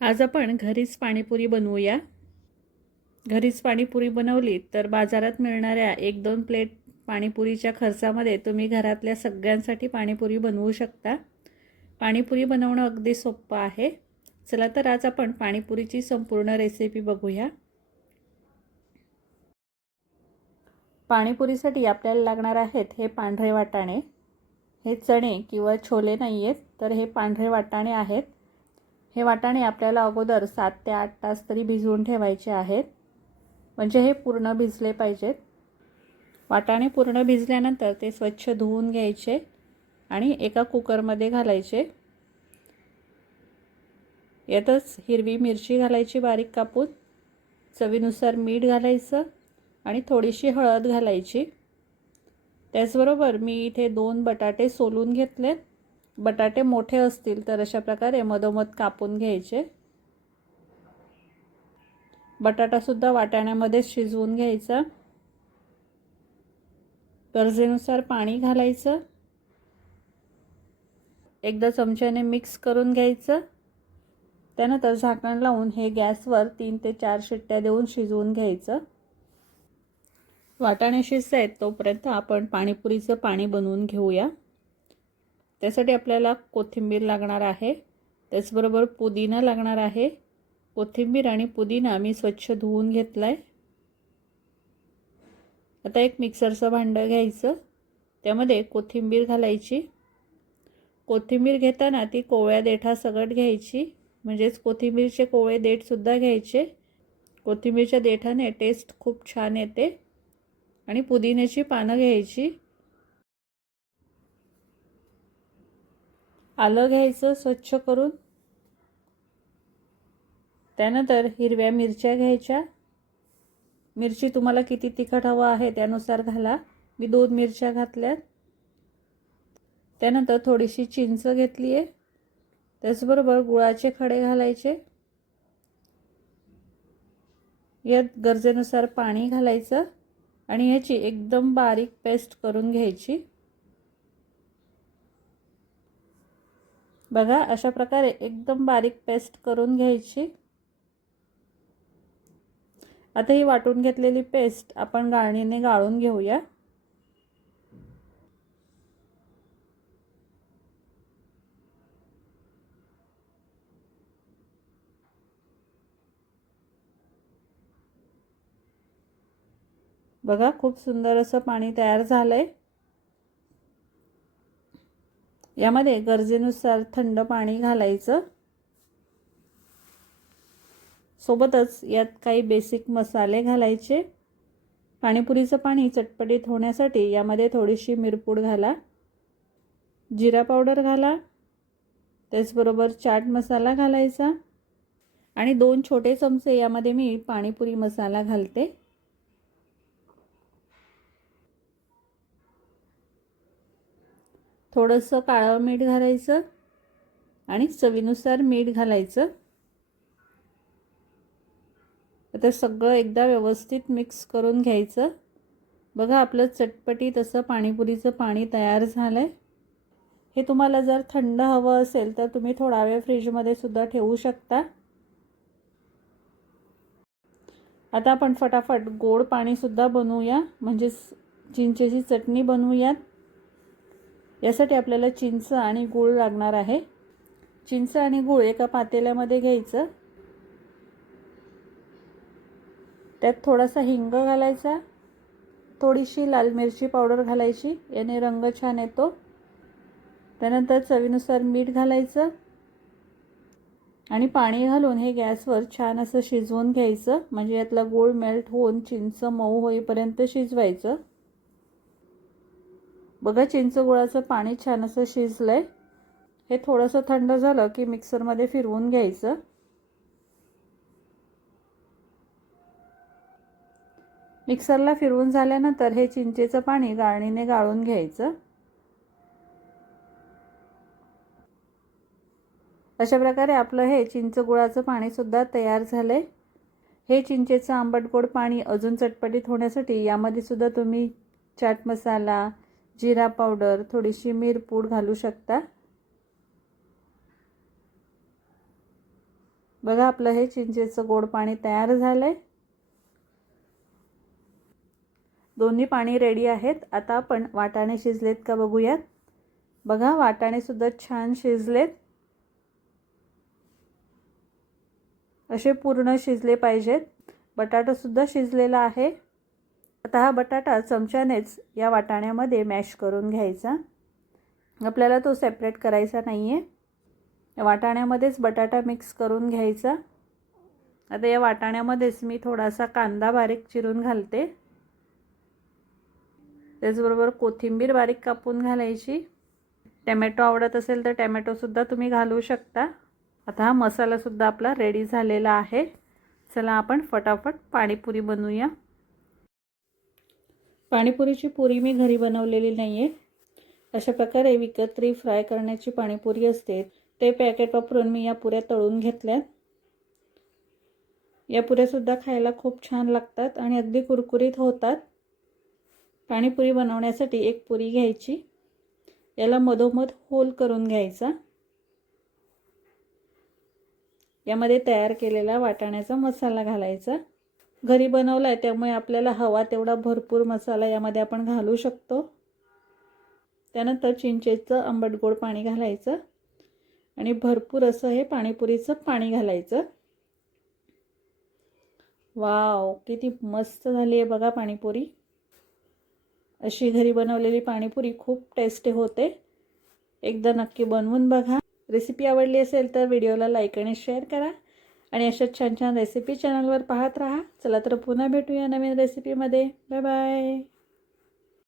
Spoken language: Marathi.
आज आपण घरीच पाणीपुरी बनवूया। घरीच पाणीपुरी बनवली तर बाजारात मिळणाऱ्या 1-2 प्लेट पाणीपुरीच्या खर्चामध्ये तुम्ही घरातल्या सगळ्यांसाठी पाणीपुरी बनवू शकता। पाणीपुरी बनवणं अगदी सोपं आहे। चला तर आज आपण पाणीपुरीची संपूर्ण रेसिपी बघूया। पाणीपुरीसाठी आपल्याला लागणार आहेत हे पांढरे वाटाणे। हे चणे किंवा छोले नाहीयेत, तर हे पांढरे वाटाणे आहेत। हे वाटाणे आपल्याला अगोदर 7 ते 8 तास तरी भिजवून ठेवायचे आहेत, म्हणजे हे पूर्ण भिजले पाहिजेत। वाटाणे पूर्ण भिजल्यानंतर ते स्वच्छ धुवून घ्यायचे आणि एका कुकरमध्ये घालायचे। यातच हिरवी मिरची घालायची बारीक कापून, चवीनुसार मीठ घालायचं आणि थोडीशी हळद घालायची। त्याचबरोबर मी इथे 2 बटाटे सोलून घेतले। बटाटे मोठे असतील तर अशा प्रकारे मधोमध कापून घ्यायचे। बटाटा सुद्धा वाटाण्यामध्ये शिजवून घ्यायचा। गरजेनुसार पाणी घालायचं। एकदा चमच्याने मिक्स करून घ्यायचं। त्यानंतर झाकण लावून हे गॅसवर 3 ते 4 शिट्ट्या देऊन शिजवून घ्यायचं। वाटाणे शिजतायत तोपर्यंत आपण पाणीपुरीचं पाणी बनवून घेऊया। त्यासाठी आपल्याला कोथिंबीर लागणार आहे, त्याचबरोबर पुदिना लागणार आहे। कोथिंबीर आणि पुदिना मी स्वच्छ धुवून घेतलाय। आता एक मिक्सरचं भांडं घ्यायचं, त्यामध्ये कोथिंबीर घालायची। कोथिंबीर घेताना ती कोवळ्या देठासकट घ्यायची, म्हणजेच कोथिंबीरचे कोवळे देठ सुद्धा घ्यायचे। कोथिंबीरच्या देठाने टेस्ट खूप छान येते। आणि पुदिन्याची पानं घ्यायची। आलं घ्यायचं स्वच्छ करून। त्यानंतर हिरव्या मिरच्या घ्यायच्या। मिरची तुम्हाला किती तिखट हवं आहे त्यानुसार घाला। मी 2 मिरच्या घातल्यात। त्यानंतर थोडीशी चिंच घेतली आहे, त्याचबरोबर गुळाचे खडे घालायचे। यात गरजेनुसार पाणी घालायचं आणि याची एकदम बारीक पेस्ट करून घ्यायची। बघा अशा प्रकारे एकदम बारीक पेस्ट करून घ्यायची। आता ही वाटून घेतलेली पेस्ट आपण गाळणीने गाळून घेऊया। बघा खूप सुंदर असं पाणी तयार झालंय। यामध्ये गरजेनुसार थंड पाणी घालायचं। सोबतच यात काही बेसिक मसाले घालायचे। पाणीपुरीचं पाणी चटपटीत होण्यासाठी यामध्ये थोडीशी मिरपूड घाला, जिरा पावडर घाला, त्याचबरोबर चाट मसाला घालायचा आणि 2 छोटे चमचे यामध्ये मी पाणीपुरी मसाला घालते। थोडंसं काळं मीठ घालायचं आणि चवीनुसार मीठ घालायचं। आता सगळं एकदा व्यवस्थित मिक्स करून घ्यायचं। बघा आपलं चटपटीत असं पाणीपुरीचं पाणी तयार झालंय। हे तुम्हाला जर थंड हवं असेल तर तुम्ही थोडा वेळ फ्रीजमध्ये सुद्धा ठेवू शकता। आता आपण फटाफट गोड पाणी सुद्धा बनवूया, म्हणजे चिंचेची चटणी बनवूयात। यासाठी आपल्याला चिंच आणि गूळ लागणार आहे। चिंच आणि गूळ एका पातेल्यामध्ये घ्यायचं। त्यात थोडासा हिंग घालायचा, थोडीशी लाल मिरची पावडर घालायची, याने रंग छान येतो। त्यानंतर चवीनुसार मीठ घालायचं आणि पाणी घालून हे गॅसवर छान असं शिजवून घ्यायचं, म्हणजे यातला गूळ मेल्ट होऊन चिंच मऊ होईपर्यंत शिजवायचं। बघा चिंच गुळाचं पाणी छान असं शिजलंय। हे थोडंसं थंड झालं की मिक्सरमध्ये फिरवून घ्यायचं। मिक्सरला फिरवून झाल्यानंतर हे चिंचेचं पाणी गाळणीने गाळून घ्यायचं। अशा प्रकारे आपलं हे चिंच गुळाचं पाणी सुद्धा तयार झालंय। हे चिंचेचं आंबट गोड पाणी अजून चटपटीत होण्यासाठी यामध्ये सुद्धा तुम्ही चाट मसाला, जिरा पावडर, थोडीशी मिरपूड घालू शकता। बघा आपलं हे चिंचेचं गोड पाणी तयार झालं आहे. दोन्ही पाणी रेडी आहेत. आता आपण वाटाणे शिजलेत का बघूयात. बघा वाटाणे सुद्धा छान शिजलेत. असे पूर्ण शिजले पाहिजेत. बटाटा सुद्धा शिजलेला आहे. आता हा बटाटा चमच्यानेच या वाटाण्यामध्ये मॅश करून घ्यायचा. आपल्याला तो सेपरेट करायचा नाही आहे. या वाटाण्यामध्येच बटाटा मिक्स करून घ्यायचा. आता या वाटाण्यामध्येच मी थोडासा कांदा बारीक चिरून घालते. त्याचबरोबर कोथिंबीर बारीक कापून घालायची. टोमॅटो आवडत असेल तर टोमॅटोसुद्धा तुम्ही घालू शकता. आता हा मसालासुद्धा आपला रेडी झालेला आहे. चला आपण फटाफट पाणीपुरी बनवूया. पाणीपुरीची पुरी मी घरी बनवलेली नाही आहे. अशा प्रकारे विकत फ्राय करण्याची पाणीपुरी असते, ते पॅकेट वापरून मी या पुऱ्या तळून घेतल्यात. या पुऱ्यासुद्धा खायला खूप छान लागतात आणि अगदी कुरकुरीत होतात. पाणीपुरी बनवण्यासाठी एक पुरी घ्यायची. याला मधोमध होल करून घ्यायचा. यामध्ये तयार केलेला वाटाण्याचा मसाला घालायचा. घरी बनवला आहे त्यामुळे आपल्याला हवा तेवढा भरपूर मसाला यामध्ये आपण घालू शकतो. त्यानंतर चिंचेचं आंबट गोड पाणी घालायचं आणि भरपूर असं हे पाणीपुरीचं पाणी घालायचं. वाव, किती मस्त झाली आहे बघा पाणीपुरी. अशी घरी बनवलेली पाणीपुरी खूप टेस्टी होते. एकदा नक्की बनवून बघा. रेसिपी आवडली असेल तर व्हिडिओला लाईक आणि शेअर करा आणि अशा छान छान रेसिपी चॅनलवर पाहत राहा. चला तर पुन्हा भेटूया नवीन रेसिपीमध्ये. Bye bye.